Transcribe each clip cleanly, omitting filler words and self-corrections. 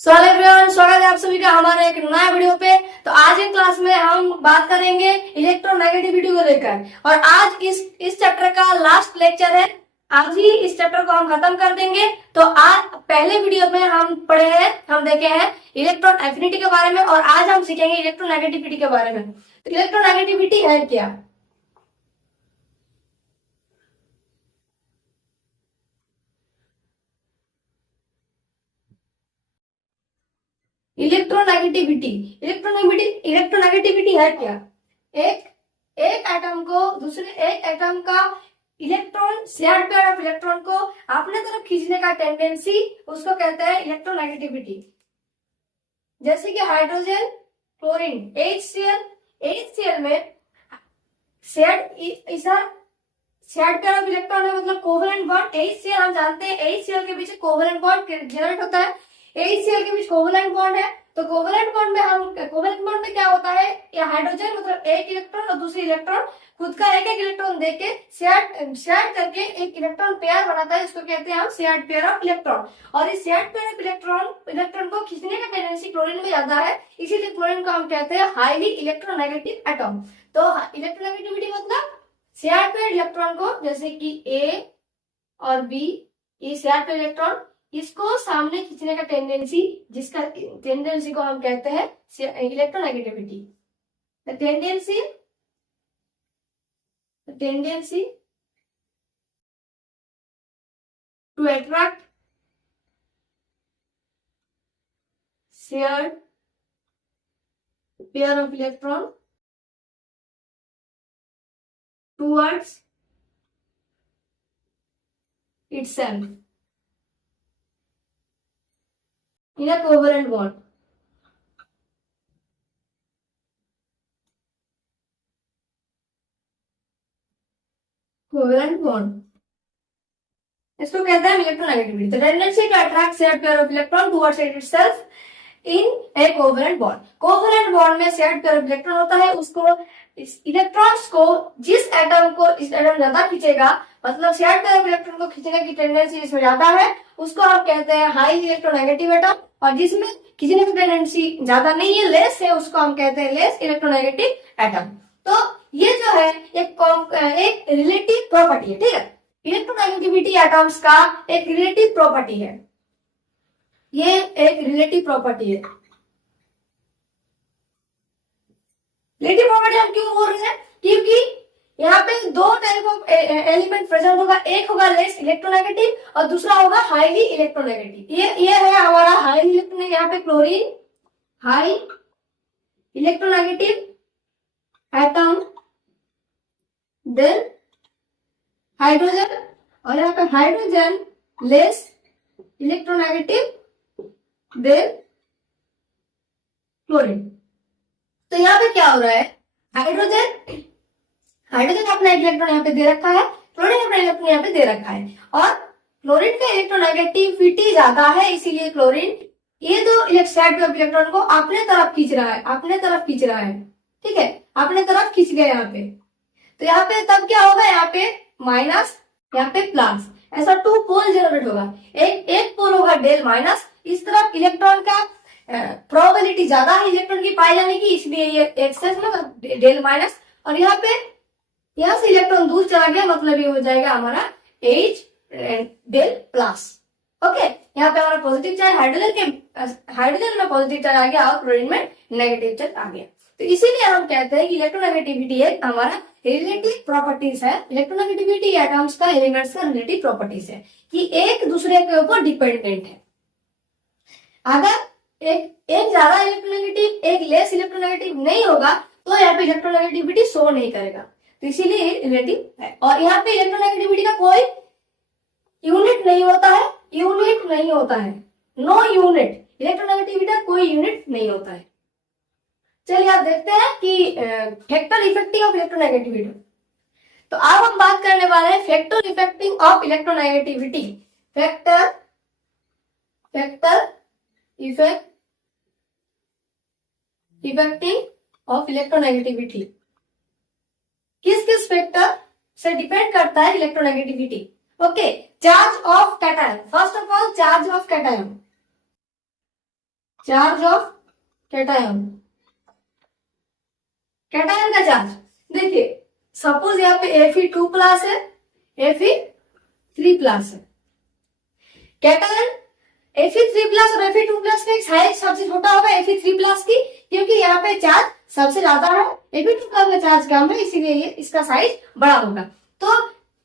So hello everyone, स्वागत है आप सभी का हमारे एक नया वीडियो पे। तो आज के क्लास में हम बात करेंगे इलेक्ट्रोनेगेटिविटी को लेकर, और आज इस चैप्टर का लास्ट लेक्चर है। आज ही इस चैप्टर को हम खत्म कर देंगे। तो आज पहले वीडियो में हम देखे हैं इलेक्ट्रॉन एफिनिटी के बारे में, और आज हम सीखेंगे इलेक्ट्रोनेगेटिविटी के बारे में। तो इलेक्ट्रोनेगेटिविटी है क्या? इलेक्ट्रोनेगेटिविटी है क्या? एक एक एटम को दूसरे एक एटम का electron, shared pair of electron को अपने तरफ खींचने का टेंडेंसी, उसको कहते हैं इलेक्ट्रोनेगेटिविटी। जैसे कि हाइड्रोजन, क्लोरीन, HCl में शेयर्ड पेयर ऑफ इलेक्ट्रॉन है, मतलब कोवेलेंट बॉन्ड। HCl हम जानते हैं, HCl के बीच कोवेलेंट बॉन्ड जनरेट होता है। HCl के बीच कोवेलेंट बॉन्ड है। तो कोवेलेंट बॉन्ड में क्या होता है, या हाइड्रोजन मतलब एक इलेक्ट्रॉन और दूसरी इलेक्ट्रॉन खुद का एक इलेक्ट्रॉन देके शेयर करके एक इलेक्ट्रॉन पेयर बनाता है, जिसको कहते हैं हम शेयर्ड पेयर ऑफ इलेक्ट्रॉन। और इस शेयर्ड पेयर ऑफ इलेक्ट्रॉन को खींचने का टेंडेंसी क्लोरीन में ज्यादा है, इसीलिए क्लोरीन को हम कहते हैं हाईली इलेक्ट्रोनेगेटिव एटम। तो इलेक्ट्रोनेगेटिविटी मतलब शेयर्ड पेयर इलेक्ट्रॉन को, जैसे कि A और B, ये शेयर्ड पेयर इलेक्ट्रॉन, इसको सामने खींचने का टेंडेंसी, जिसका टेंडेंसी को हम कहते हैं electronegativity. Tendency to attract shared pair of electron towards itself in a covalent bond. Covalent bond, इसको कहते हैं इलेक्ट्रोनेगेटिविटी। तो tendency to attract shared pair of electron towards itself in a covalent bond. Covalent bond में shared pair of electron होता है, उसको इस electrons को जिस एटम को इस एटम ज्यादा खींचेगा, मतलब शेयर्ड पेयर ऑफ इलेक्ट्रॉन को खींचने की टेंडेंसी इसमें ज्यादा है, उसको हम कहते हैं हाई इलेक्ट्रोनेगेटिव एटम। और जिसमें खींचने की टेंडेंसी ज्यादा नहीं है, लेस है, उसको हम कहते हैं लेस इलेक्ट्रोनेगेटिव एटम। तो ये जो है एक रिलेटिव प्रॉपर्टी है, ठीक है। इलेक्ट्रोनेगेटिविटी एटम्स का एक रिलेटिव प्रॉपर्टी है, ये एक रिलेटिव प्रॉपर्टी है। रिलेटिव प्रॉपर्टी हम क्यों बोल रहे हैं? क्योंकि यहाँ पे दो टाइप ऑफ एलिमेंट प्रेजेंट होगा, एक होगा लेस इलेक्ट्रोनेगेटिव और दूसरा होगा हाईली इलेक्ट्रोनेगेटिव। ये है हमारा हाईली इलेक्ट्रोनेगेटिव, यहाँ पे chlorine high electronegative atom, then hydrogen, और यहाँ पे hydrogen less electronegative, then chlorine. तो यहाँ पे क्या हो रहा है, हाइड्रोजन अपना इलेक्ट्रॉन यहाँ पे दे रखा है, क्लोरीन अपना इलेक्ट्रॉन यहाँ पे दे रखा है, और क्लोरीन का इलेक्ट्रोनेगेटिविटी ज्यादा है, इसीलिए क्लोरीन ये दो इलेक्ट्रॉन को अपने तरफ खींच रहा है, ठीक है, अपने तरफ खींच गया यहाँ पे। तो यहाँ पे तब क्या होगा, यहाँ पे माइनस, यहाँ पे प्लस, ऐसा टू पोल जनरेट होगा। एक पोल होगा डेल माइनस, इस तरफ इलेक्ट्रॉन का प्रोबेबिलिटी ज्यादा है इलेक्ट्रॉन की पाई जाने की, इसलिए ये एक्सेस में डेल माइनस, और यहाँ से इलेक्ट्रॉन दूर चला गया, मतलब ये हो जाएगा हमारा H डेल प्लस। ओके, यहाँ पे हमारा पॉजिटिव चार्ज हाइड्रोजन में पॉजिटिव चार्ज आ गया और क्लोरीन में नेगेटिव चार्ज आ गया। तो इसीलिए हम कहते हैं कि इलेक्ट्रोनेगेटिविटी एक हमारा रिलेटिव प्रॉपर्टीज है। इलेक्ट्रोनेगेटिविटी एटम्स का, एलिमेंट्स का रिलेटिव प्रॉपर्टीज है कि एक दूसरे के ऊपर डिपेंडेंट है। अगर एक ज्यादा इलेक्ट्रोनेगेटिव एक लेस इलेक्ट्रोनेगेटिव नहीं होगा, तो यहाँ पे इलेक्ट्रोनेगेटिविटी शो नहीं करेगा, तो इसीलिए रिलेटिव है। और यहाँ पे इलेक्ट्रोनेगेटिविटी का कोई यूनिट नहीं होता है, नो यूनिट, इलेक्ट्रोनेगेटिविटी का कोई यूनिट नहीं होता है। चलिए आप देखते हैं कि फैक्टर इफेक्टिंग ऑफ इलेक्ट्रोनेगेटिविटी। तो अब हम बात करने वाले हैं factor affecting of electronegativity. Factor affecting of electronegativity किस फैक्टर से डिपेंड करता है electronegativity? Okay, charge of cation. First of all charge of cation. Charge of cation, cation का चार्ज। देखिए सपोज यहाँ पे Fe2+ है, Fe3+ है। कैटायन Fe3+ और Fe2+ का साइज सबसे छोटा होगा Fe3+ की, क्योंकि यहाँ पे चार्ज सबसे ज्यादा है, Fe2+ का चार्ज कम है, इसीलिए इसका साइज बड़ा होगा। तो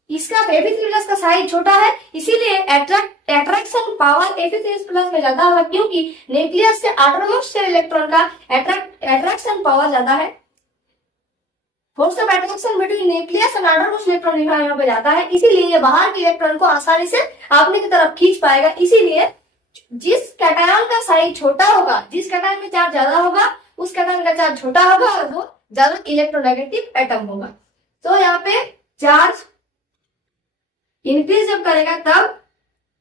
इसका Fe3+ का साइज छोटा है, इसीलिए अट्रैक्शन पावर Fe3+ में ज्यादा होगा, क्योंकि न्यूक्लियस से आउटरमोस्ट शेल इलेक्ट्रॉन का अट्रैक्शन पावर ज्यादा है। Force of attraction between nucleus और आउटरमोस्ट इलेक्ट्रॉन यहाँ पे जाता है, इसीलिए ये बाहर के इलेक्ट्रॉन को आसानी से अपने की तरफ खींच पाएगा। इसीलिए जिस कैटायन का साइज छोटा होगा, जिस कैटायन में चार्ज ज्यादा होगा, उस कैटायन का चार्ज छोटा होगा और वो ज्यादा इलेक्ट्रोनेगेटिव एटम होगा। तो यहाँ पे चार्ज इंक्रीज जब करेगा, तब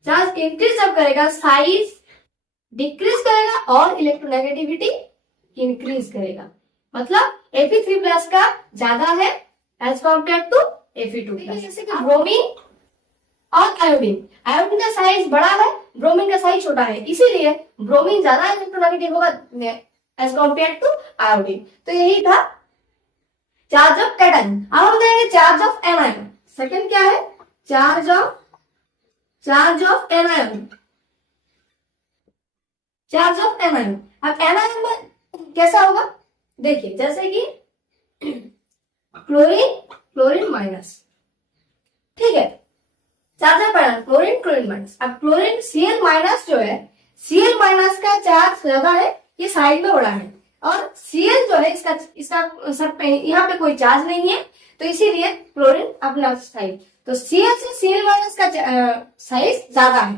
चार्ज इंक्रीज जब करेगा साइज डिक्रीज करेगा और इलेक्ट्रोनेगेटिविटी इंक्रीज करेगा। मतलब Fe3+ का ज्यादा है एज कम्पेयर टू Fe2+। जैसे कि ब्रोमीन और आयोडीन, आयोडीन का साइज बड़ा है, ब्रोमीन का साइज छोटा है, इसीलिए ब्रोमीन ज्यादा इलेक्ट्रोनेगेटिव होगा एज कम्पेयर टू आयोडीन। तो यही था चार्ज ऑफ कैटायन। अब हम देखेंगे चार्ज ऑफ एनायन। सेकंड क्या है? Charge of anion. Charge of anion. अब एनायन में कैसा होगा? देखिए जैसे कि क्लोरीन माइनस, ठीक है, charge of anion chlorine minus. अब क्लोरीन Cl माइनस जो है, Cl माइनस का चार्ज ज्यादा है, ये साइड में बड़ा है, और Cl जो है इसका सर पे यहाँ पे कोई चार्ज नहीं है, तो इसीलिए क्लोरीन अपना साइड। तो Cl से Cl माइनस का साइज ज्यादा है,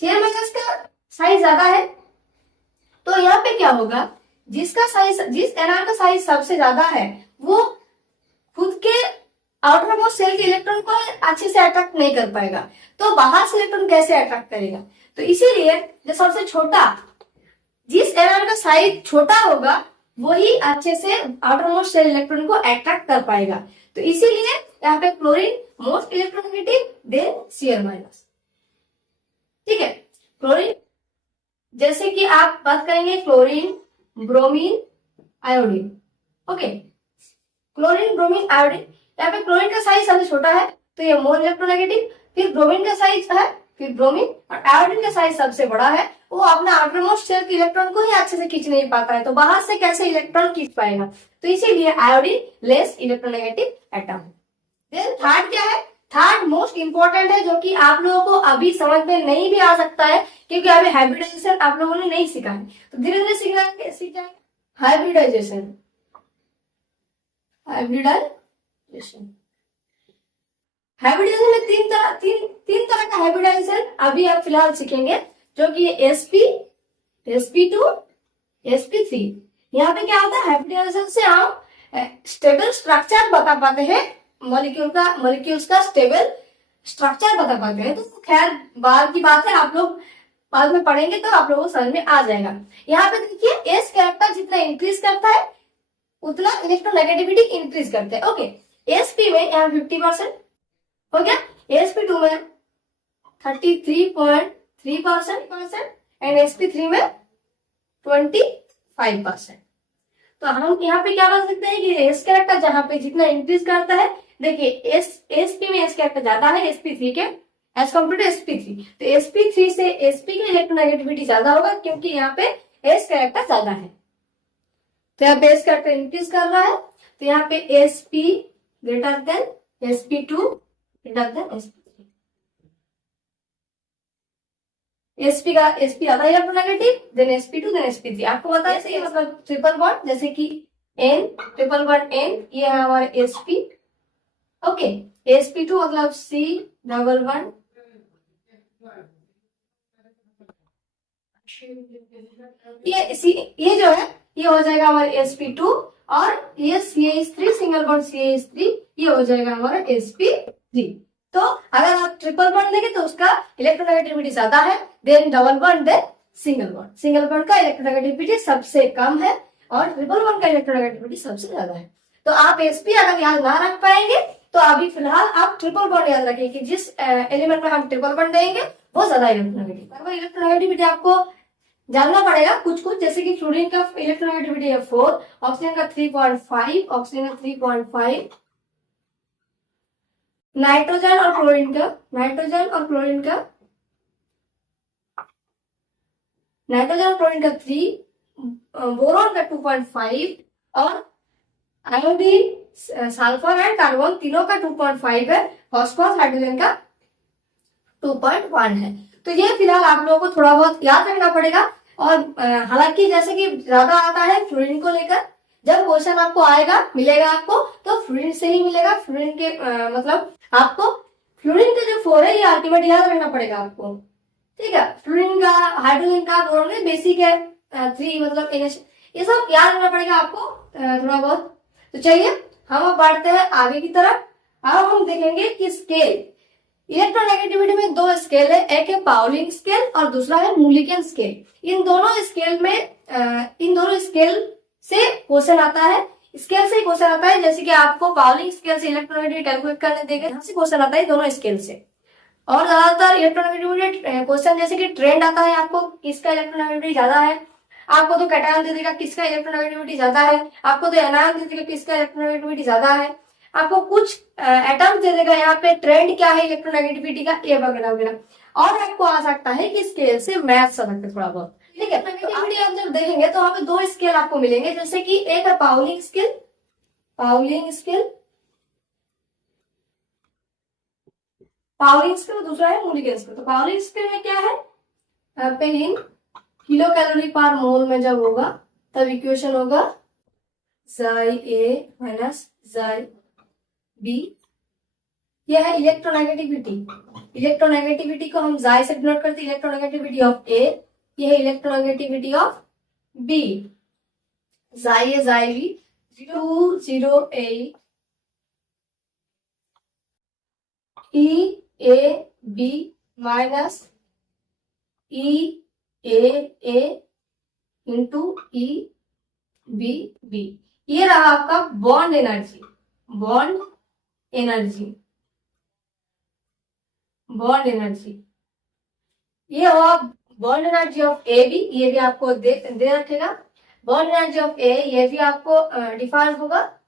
Cl माइनस का साइज ज्यादा है। तो यहाँ पे क्या होगा, जिस एनायन का साइज सबसे ज्यादा है, वो खुद के आउटरमोस्ट सेल के इलेक्ट्रॉन को अच्छे से अट्रैक्ट नहीं कर पाएगा, तो बाहर से इलेक्ट्रॉन कैसे अट्रैक्ट करेगा? तो इसीलिए जो सबसे छोटा, जिस एनायन का साइज छोटा होगा, वही अच्छे से आउटरमोस्ट सेल इलेक्ट्रॉन को अट्रैक्ट कर पाएगा। तो इसीलिए यहाँ पे chlorine most electronegative than Cl minus, ठीक है। क्लोरीन, जैसे कि आप बात करेंगे chlorine, bromine, iodine, okay, chlorine, bromine, iodine. यहाँ पे क्लोरीन का साइज सबसे छोटा है, तो ये मोर इलेक्ट्रोनेगेटिव, फिर ब्रोमीन का साइज है, फिर ब्रोमीन, और आयोडीन का साइज सबसे बड़ा है, वो अपना आउटरमोस्ट शेल के इलेक्ट्रॉन को ही अच्छे से खींच नहीं पाता है, तो बाहर से कैसे इलेक्ट्रॉन खींच पाएगा? तो इसीलिए iodine less electronegative atom. Then third क्या है? थर्ड मोस्ट इंपॉर्टेंट है, जो कि आप लोगों को अभी समझ में नहीं भी आ सकता है, क्योंकि अभी हाइब्रिडाइजेशन आप लोगों ने नहीं सीखा है, तो धीरे धीरे सीख जाएंगे। हाइब्रिडाइजेशन, हाइब्रिडाइजेशन में तीन तरह का हाइब्रिडाइजेशन अभी आप फिलहाल सीखेंगे, जो कि sp2, sp3। यहाँ पे क्या होता है, हाइब्रिडाइजेशन से हम स्टेबल स्ट्रक्चर बता पाते हैं, मॉलिक्यूल्स का स्टेबल स्ट्रक्चर बता पाते हैं। तो खैर बाद की बात है, आप लोग बाद में पढ़ेंगे तो आप लोगों को समझ में आ जाएगा। यहाँ पे देखिए एस कैरेक्टर जितना इंक्रीज करता है, उतना इलेक्ट्रोनेगेटिविटी इंक्रीज करते हैं, ओके। sp में यहाँ 50% हो गया, sp2 में 33.3% एंड sp3 में 25%। तो हम यहाँ पे क्या कर सकते हैं कि एस कैरेक्टर जहां पे जितना इंक्रीज करता है, देखिए sp में एस कैरेक्टर ज्यादा है sp3 के एज कम्पेयर टू sp3, तो sp3 से sp की इलेक्ट्रोनेगेटिविटी ज्यादा होगा, क्योंकि यहाँ पे एस कैरेक्टर ज्यादा है। तो यहाँ पे एस कैरेक्टर इंक्रीज कर रहा है, तो यहाँ पे sp greater than sp2 greater than sp3। sp ज्यादा electronegative than sp2 than sp3। आपको पता है सही, मतलब ट्रिपल बॉन्ड, जैसे कि n ट्रिपल बॉन्ड n, ये है हमारे sp, ओके। sp2 मतलब c डबल बॉन्ड, ये जो है ये हो जाएगा हमारे sp2, और ये CH3 सिंगल बॉन्ड CH3, ये हो जाएगा हमारा sp3। तो अगर आप ट्रिपल बॉन्ड लेंगे तो उसका इलेक्ट्रोनेगेटिविटी ज्यादा है than double bond than single bond. Single bond का इलेक्ट्रोनेगेटिविटी सबसे कम है और ट्रिपल बॉन्ड का इलेक्ट्रोनेगेटिविटी सबसे ज्यादा है। तो आप sp अगर याद ना रख पाएंगे तो अभी फिलहाल आप ट्रिपल बॉन्ड याद रखिए कि जिस एलिमेंट में हम ट्रिपल बॉन्ड देंगे वो ज्यादा इलेक्ट्रोनेगेटिव। इलेक्ट्रोनेगेटिविटी आपको जानना पड़ेगा कुछ कुछ, जैसे कि फ्लोरीन का इलेक्ट्रोनेगेटिविटी है 4, ऑक्सीजन का 3.5, ऑक्सीजन का 3.5, नाइट्रोजन और क्लोरीन का, नाइट्रोजन और क्लोरीन का 3, बोरॉन का 2.5 और आयोडीन, सल्फर एंड कार्बन तीनों का 2.5 है, फॉस्फोरस हाइड्रोजन का 2.1 है। तो ये फिलहाल आप लोगों को थोड़ा बहुत याद रखना पड़ेगा। और हालांकि जैसे कि ज्यादा आता है फ्लोरीन को लेकर, जब क्वेश्चन आपको आएगा मिलेगा आपको तो फ्लोरीन से ही मिलेगा। फ्लोरीन के मतलब आपको फ्लोरीन के जो 4 है ये अल्टीमेट याद रखना पड़ेगा आपको, ठीक है। फ्लोरीन का, हाइड्रोजन का, बोरॉन का बेसिक है 3, मतलब ये सब याद रखना पड़ेगा आपको थोड़ा बहुत। तो चलिए हम अब बढ़ते हैं आगे की तरफ। अब हम देखेंगे कि स्केल, इलेक्ट्रोनेगेटिविटी में 2 स्केल है, एक है पाउलिंग स्केल और दूसरा है मूलिकन स्केल। इन दोनों स्केल से क्वेश्चन आता है, स्केल से क्वेश्चन आता है। जैसे कि आपको पाउलिंग स्केल से इलेक्ट्रोनेगेटिविटी कैलकुलेट करने देगा, यहाँ से क्वेश्चन आता है दोनों स्केल से। और ज्यादातर इलेक्ट्रोनेगेटिविटी क्वेश्चन जैसे कि ट्रेंड आता है, आपको किसका इलेक्ट्रोनेगेटिविटी ज्यादा है, आपको तो कैटायन दे देगा किसका इलेक्ट्रोनेगेटिविटी ज्यादा है, आपको तो एनायन दे देगा किसका इलेक्ट्रोनेगेटिविटी ज्यादा है, आपको कुछ एटम्स दे देगा, यहाँ पे ट्रेंड क्या है इलेक्ट्रोनेगेटिविटी का, ये वगैरह वगैरह। और आपको आ सकता है कि स्केल से मैथ समझ में थोड़ा बहुत, ठीक है। नेगेटिविटी आप जब देखेंगे तो हमें 2 स्केल आपको मिलेंगे, जैसे कि एक है पाउलिंग स्केल, पाउलिंग स्केल दूसरा है मूलिकन स्केल। तो पाउलिंग स्केल में क्या है, यहाँ पे इन किलो कैलोरी पर मोल में जब होगा तब इक्वेशन होगा Xi A minus Xi B। यह है इलेक्ट्रोनेगेटिविटी। इलेक्ट्रोनेगेटिविटी को हम Xi से डिनोट करते हैं, इलेक्ट्रोनेगेटिविटी ऑफ A, यह है electronegativity of B। Xi A Xi B 208 E A B minus E A into E B B। ये रहा आपका bond energy, bond energy, bond energy. ये हुआ bond energy of A B, ये भी आपको दे रखेगा। बॉन्ड एनर्जी ऑफ ए, ये भी आपको डिफाइन होगा,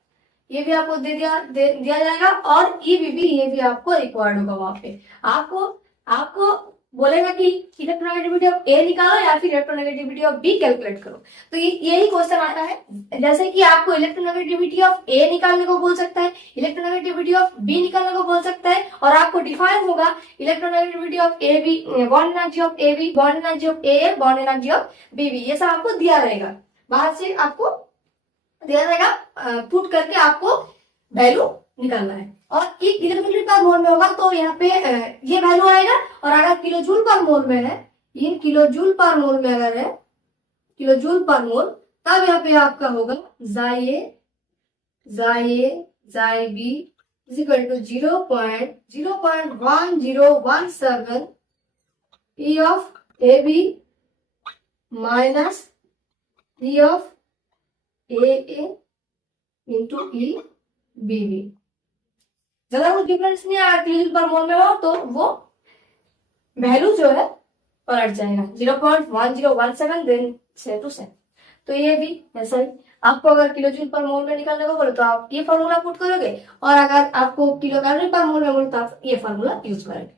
ये भी आपको दिया जाएगा। और ई बी भी, ये भी आपको रिक्वायर्ड होगा वहां पे। आपको बोलेगा कि इलेक्ट्रोनेगेटिविटी ऑफ ए निकालो या फिर इलेक्ट्रोनेगेटिविटी ऑफ बी कैलकुलेट करो। तो यही क्वेश्चन आता है, जैसे कि आपको इलेक्ट्रोनेगेटिविटी ऑफ ए निकालने को बोल सकता है, इलेक्ट्रोनेगेटिविटी ऑफ बी निकालने को बोल सकता है, और आपको डिफाइन होगा electronegativity of A B, bond energy of A B, bond energy of A, bond energy of B B. ये सब आपको दिया रहेगा, बाहर से आपको दिया रहेगा, पुट करके आपको वैल्यू निकालना है। और किलोमीटर पर मोल में होगा तो यहाँ पे ये वैल्यू आएगा। और अगर किलोजूल पर मोल में है, ये किलोजूल पर मोल में अगर है, किलोजूल पर मोल, तब यहाँ पे आपका होगा Xi A B is equal to 0.1017 E of A B minus E of A into E B B. ज्यादा कुछ डिफरेंस नहीं आया, किलोजूल पर मोल में हो तो वो वैल्यू जो है पलट जाएगा 0.1017 देन सेम टू सेम। तो ये भी ऐसा ही, आपको अगर किलोजूल पर मोल में निकालने को बोले तो आप ये फॉर्मूला पुट करोगे, और अगर आपको किलो कैलोरी पर मोल में बोले तो आप ये फॉर्मूला यूज करेंगे।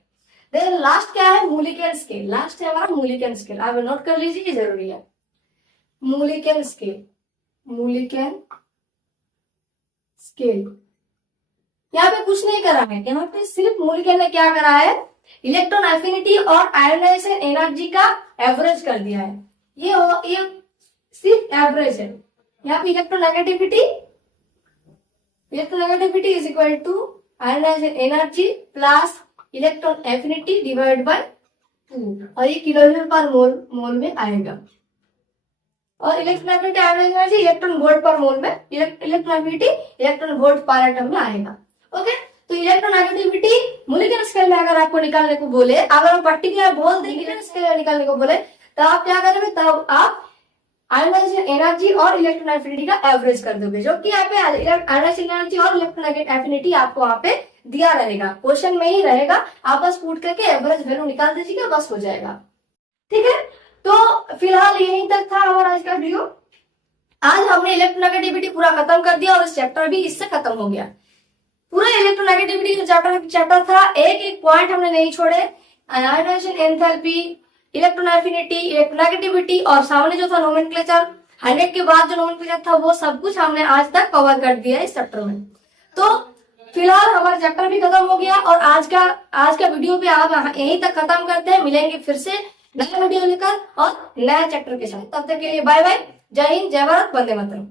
देन लास्ट क्या है, मूलिकन स्केल। लास्ट है हमारा मूलिकन स्केल, आप नोट कर लीजिए, ये जरूरी है। मूलिकन स्केल, मूलिकन स्केल यहाँ पे कुछ नहीं करा है, यहाँ पे सिर्फ मूलिकन ने क्या करा है, इलेक्ट्रॉन एफिनिटी और आयोनाइजेशन एनर्जी का एवरेज कर दिया है। ये सिर्फ एवरेज है। यहाँ पे electronegativity is equal to ionization energy plus electron affinity divide by 2, और ये किलोजूल पर मोल में आएगा। और electronegativity ionization energy electron volt per mole में, electronegativity electron volt per atom में आएगा। ओके, तो इलेक्ट्रोनेगेटिविटी मूलिकन स्केल में अगर आपको निकालने को बोले, अगर हम पर्टिकुलर बोल दें मूलिकन स्केल में निकालने को बोले, तो आप क्या करोगे, तब आप आयोनाइजेशन एनर्जी और इलेक्ट्रॉन एफिनिटी का एवरेज कर दोगे, जो कि यहाँ पे आयोनाइजेशन एनर्जी और इलेक्ट्रॉन एफिनिटी आपको वहां पे दिया रहेगा, क्वेश्चन में ही रहेगा। आप बस पुट करके एवरेज वैल्यू निकाल दीजिएगा, बस हो जाएगा। ठीक है, तो फिलहाल यहीं तक था हमारा आज का वीडियो। आज हमने इलेक्ट्रोनेगेटिविटी पूरा खत्म कर दिया और इस चैप्टर भी इससे खत्म हो गया। पूरा इलेक्ट्रोनेगेटिविटी जो चैप्टर था, एक एक पॉइंट हमने नहीं छोड़े। आयोनाइजेशन, एंथैल्पी, इलेक्ट्रोनेफिनिटी, इलेक्ट्रोनेगेटिविटी और सामने जो था नोमेनक्लेचर, 100 के बाद जो नोमेनक्लेचर था वो सब कुछ हमने आज तक कवर कर दिया इस चैप्टर में। तो फिलहाल हमारा चैप्टर भी खत्म हो गया और आज का वीडियो भी आप यहीं तक खत्म करते हैं। मिलेंगे फिर से नया वीडियो लेकर और नया चैप्टर के साथ। तब तक के लिए बाय बाय। जय हिंद, जय भारत, वंदे मातरम।